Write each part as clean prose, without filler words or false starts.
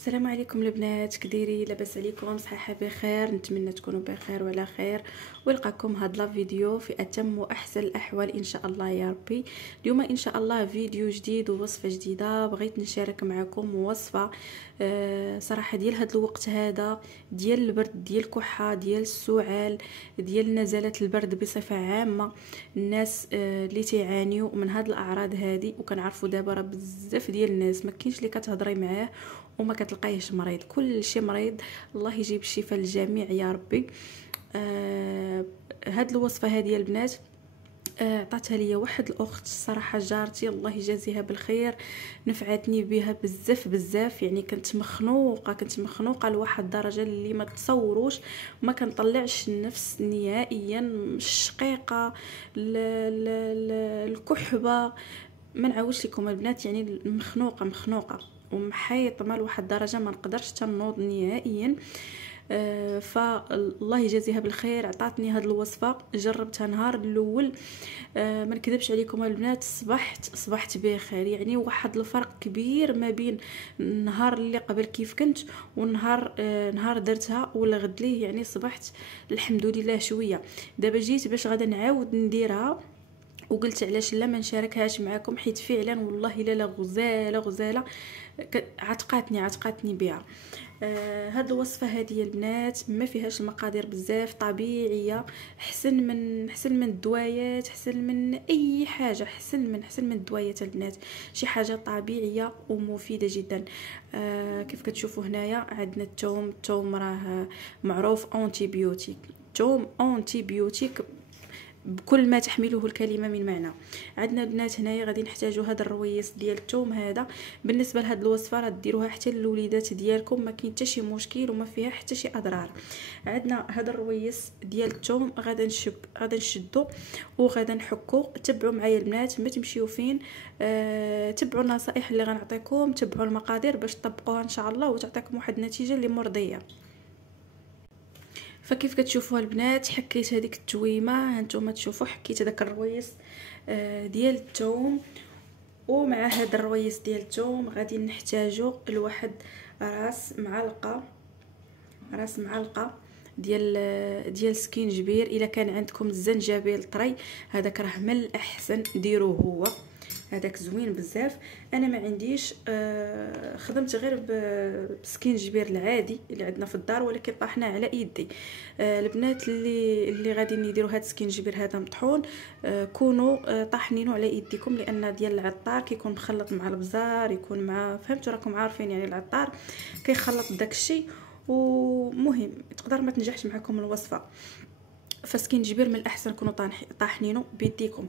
السلام عليكم البنات، كديري؟ لاباس عليكم؟ صحيحه بخير؟ نتمنى تكونوا بخير وعلى خير ولقاكم هاد لا فيديو في اتم واحسن الاحوال ان شاء الله يا ربي. اليوم ان شاء الله فيديو جديد ووصفه جديده. بغيت نشارك معكم وصفه صراحه ديال هاد الوقت هذا، ديال البرد، ديال الكحه، ديال السعال، ديال نزلات البرد بصفه عامه. الناس اللي تعانيوا من هاد الاعراض هذه، وكنعرفوا دابا راه بزاف ديال الناس ما كاينش اللي كتهضري معاه وما كتلقايهش مريض، كل شيء مريض. الله يجيب الشفاء للجميع يا ربي. هاد الوصفه هذه البنات عطاتها ليا واحد الاخت، الصراحه جارتي الله يجازيها بالخير، نفعتني بها بزاف بزاف. يعني كنت مخنوقه لواحد الدرجه اللي ما تصوروش، ما كنطلعش النفس نهائيا، الشقيقه، الكحبه، ما نعاودش لكم البنات. يعني مخنوقه ومحيطه لواحد الدرجه ما نقدرش تنوض نهائيا. فالله يجازيها بالخير، عطاتني هاد الوصفه، جربتها نهار الاول. ما نكذبش عليكم البنات، صبحت بخير. يعني واحد الفرق كبير ما بين النهار اللي قبل كيف كنت والنهار نهار درتها ولا غد ليه. يعني صبحت الحمد لله شويه. دابا جيت باش غادا نعاود نديرها، وقلت علاش لا ما نشاركهاش معكم، حيت فعلا والله لا غزاله عتقاتني بها. هاد الوصفه هذه البنات ما فيهاش المقادير بزاف، طبيعيه، حسن من الدوايات، حسن من اي حاجه، حسن من الدوايات البنات. شي حاجه طبيعيه ومفيده جدا. كيف كتشوفوا هنايا عندنا الثوم راه معروف اونتي بيوتيك، الثوم اونتي بيوتيك بكل ما تحمله الكلمه من معنى. عندنا البنات هنايا غادي نحتاجوا هذا الرويس ديال الثوم هذا. بالنسبه لهاد الوصفه راه ديروها حتى للوليدات ديالكم، ما كاين حتى شي مشكل وما فيها حتى شي اضرار. عندنا هذا الرويس ديال الثوم، غادا نشدو وغادا نحكو. تبعوا معايا البنات، ما تمشيو فين. تبعوا النصائح اللي غنعطيكم، تبعوا المقادير باش تطبقوها ان شاء الله وتعطيكم واحد النتيجه اللي مرضيه. فكيف كتشوفوا البنات، حكيت هذيك التويمه، هانتوما تشوفوا حكيت هذاك الرويس ديال الثوم. ومع هذا الرويس ديال الثوم غادي نحتاجو لواحد راس معلقه ديال سكينجبير. الا كان عندكم الزنجبيل طري هذاك راه من الاحسن ديروه، هو هذاك زوين بزاف. انا ما عنديش، خدمت غير بسكينجبير العادي اللي عندنا في الدار، ولكن طحناه على يدي. البنات اللي غادي يديروا هذا السكينجبير هذا مطحون، كونوا طاحنينو على يديكم، لان ديال العطار كيكون مخلط مع البزار، يكون مع، فهمتوا راكم عارفين، يعني العطار كيخلط داك الشيء. ومهم تقدر ما تنجحش معكم الوصفه. فسكينجبير من الاحسن كونوا طاحنينو بيديكم،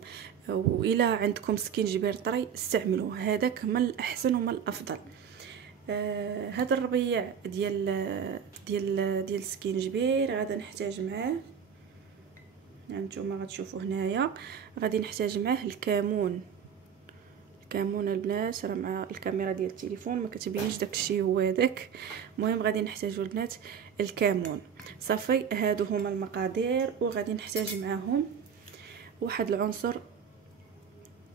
والا عندكم سكينجبير طري استعملوه، هذاك من الاحسن ومن الافضل. هذا الربيع ديال السكينجبير غادا نحتاج معاه، هانتوما غتشوفوا هنايا غادي نحتاج معاه الكمون البنات، راه مع الكاميرا ديال التليفون ما كتبينش داكشي هو هذاك. المهم غادي نحتاجوا البنات الكمون. صافي، هادو هما المقادير. وغادي نحتاج معاهم واحد العنصر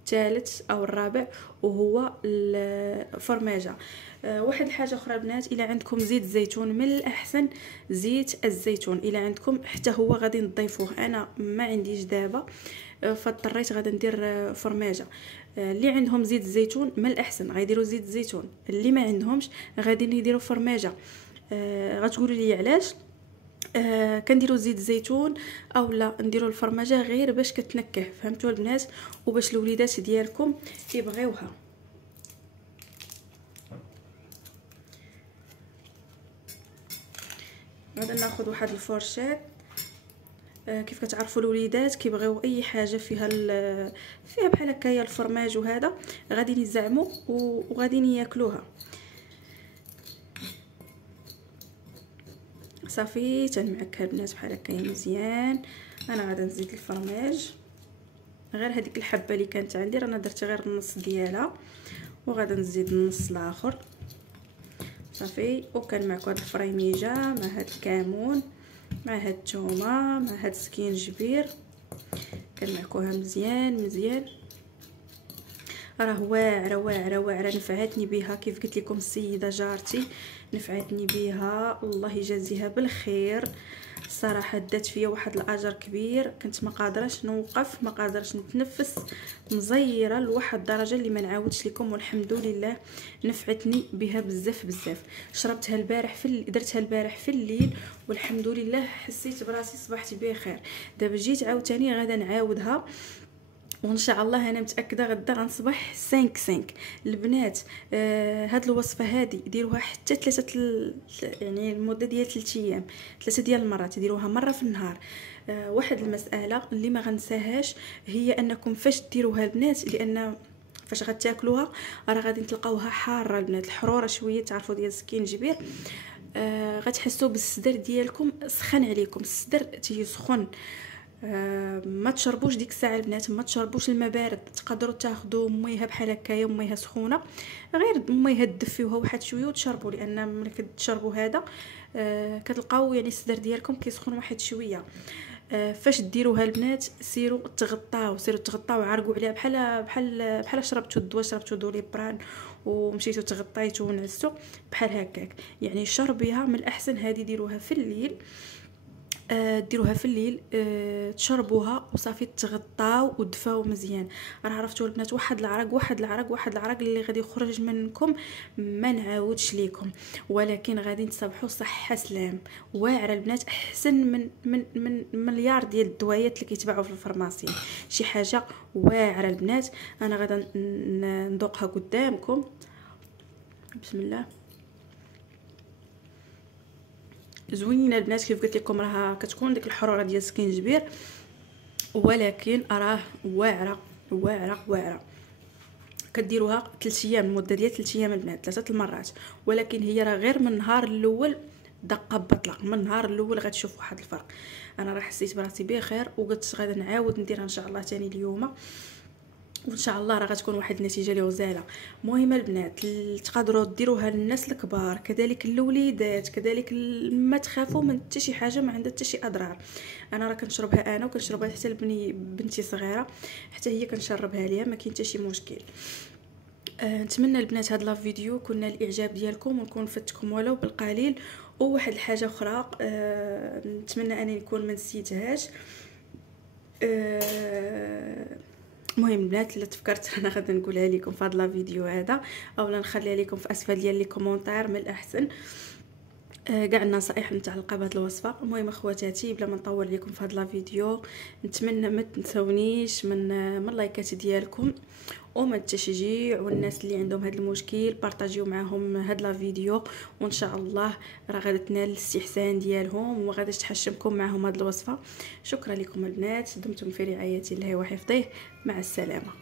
الثالث او الرابع، وهو الفرماجه. واحد الحاجه اخرى البنات، الا عندكم زيت الزيتون من الاحسن زيت الزيتون، الا عندكم حتى هو غادي نضيفوه. انا ما عنديش دابا، فاضطريت غادي ندير فرماجه. اللي عندهم زيت الزيتون من الاحسن غيديروا زيت الزيتون، اللي ما عندهمش غادي يديروا فرماجه. غتقولوا لي علاش كنديروا زيت الزيتون او لا نديروا الفرماجه؟ غير باش كتنكه، فهمتوا البنات، وباش الوليدات ديالكم يبغيوها. غادي ناخذ واحد الفرشات. كيف كتعرفوا الوليدات كيبغيو اي حاجه فيها بحال هكايا الفرماج، وهذا غادي يزعموا وغادي ياكلوها. صافي، تنمعكها البنات بحال هكايا مزيان. انا غادي نزيد الفرماج، غير هذيك الحبه اللي كانت عندي رانا درت غير النص ديالها، وغادي نزيد النص الاخر. صافي، وكنمعكو هاد الفريميجه مع هاد الكمون مع هاد الثومه مع هاد السكينجبير، كنمعكوها مزيان. راه واعره واعره واعره. نفعتني بها كيف قلت لكم السيده جارتي، نفعتني بها، الله يجازيها بالخير. الصراحه دات فيا واحد الاجر كبير، كنت ما قادراش نوقف، ما قادراش نتنفس، مزيره لواحد الدرجه اللي ما نعاودش لكم، والحمد لله نفعتني بها بزاف بزاف. شربتها البارح درتها البارح في الليل، والحمد لله حسيت براسي صبحت بخير. دابا جيت عاوتاني غادا نعاودها، وان شاء الله انا متاكده غدا غنصبح 5 البنات. هاد الوصفه هذه ديروها حتى 3 يعني المده ديال 3 ايام، 3 ديال المرات ديروها مره في النهار. واحد المساله اللي ما غنساهاش هي انكم فاش ديروها البنات، لان فاش غتاكلوها راه غادي تلقاوها حاره البنات، الحروره شويه تعرفوا ديال السكينجبير. غتحسوا بالصدر ديالكم سخن عليكم، الصدر تيسخن. ما تشربوش ديك الساعه البنات، ما تشربوش الماء بارد، تقدروا تاخذوا ميها بحال هكايا ميها سخونه، غير ميها تدفيوها واحد شويه وتشربوا، لان ملي كتشربوا هذا كتلقاو يعني الصدر ديالكم كيسخن واحد شويه. فاش ديروها البنات سيروا تغطاو عرقوا عليها بحال شربتوا الدواء، شربتوا دوليبران ومشيتوا تغطيتوا ونعستوا بحال هكاك. يعني شربيها من الاحسن هذه ديروها في الليل، ديروها في الليل، تشربوها وصافي تغطاو ودفاو مزيان. راه عرفتوا البنات واحد العرق اللي غادي يخرج منكم ما نعاودش ليكم، ولكن غادي تصبحوا صحه سلام واعره البنات، احسن من مليار ديال الدوايات اللي كيتباعوا في الفرماسي. شي حاجه واعره البنات. انا غادا نذوقها قدامكم، بسم الله. زوينه البنات كيف قلت لكم، راه كتكون ديك الحروره ديال السكينجبير، ولكن راه واعره واعره واعره. كديروها 3 ايام، المده ديال 3 ايام البنات، 3 المرات، ولكن هي راه غير من النهار الاول دقه بطله، من النهار الاول غتشوف واحد الفرق. انا راه حسيت براسي بخير، وقلت غادا نعاود نديرها ان شاء الله ثاني اليوم، وان شاء الله راه غتكون واحد النتيجه اللي غزاله. المهم البنات تقدروا ديروها للناس الكبار، كذلك الوليدات، كذلك ما تخافوا من حتى شي حاجه، ما عندها حتى شي اضرار. انا راه كنشربها انا، وكنشربها حتى بنتي صغيره حتى هي كنشربها ليها، ما كاين حتى شي مشكل. نتمنى البنات هاد لا فيديو كون الاعجاب ديالكم، ونكون فدتكم ولو بالقليل. وواحد الحاجه اخرى نتمنى انني نكون ما نسيتهاش. المهم البنات اللي تفكرت انا غادي نقولها لكم في هذا الفيديو هذا، اولا نخليها لكم في اسفل ديال لي كومونتير من الاحسن، كاع النصائح المتعلقه بهذه الوصفه. المهم اخواتاتي بلا ما نطول لكم في هذا الفيديو، نتمنى ما تنسونيش من اللايكات ديالكم ومن التشجيع، والناس اللي عندهم هذا المشكل بارطاجيو معهم هذا الفيديو، وان شاء الله راه غادي تنال الاستحسان ديالهم وغادي تحشمكم معهم هذه الوصفه. شكرا لكم البنات، دمتم في رعايه الله وحفظه، مع السلامه.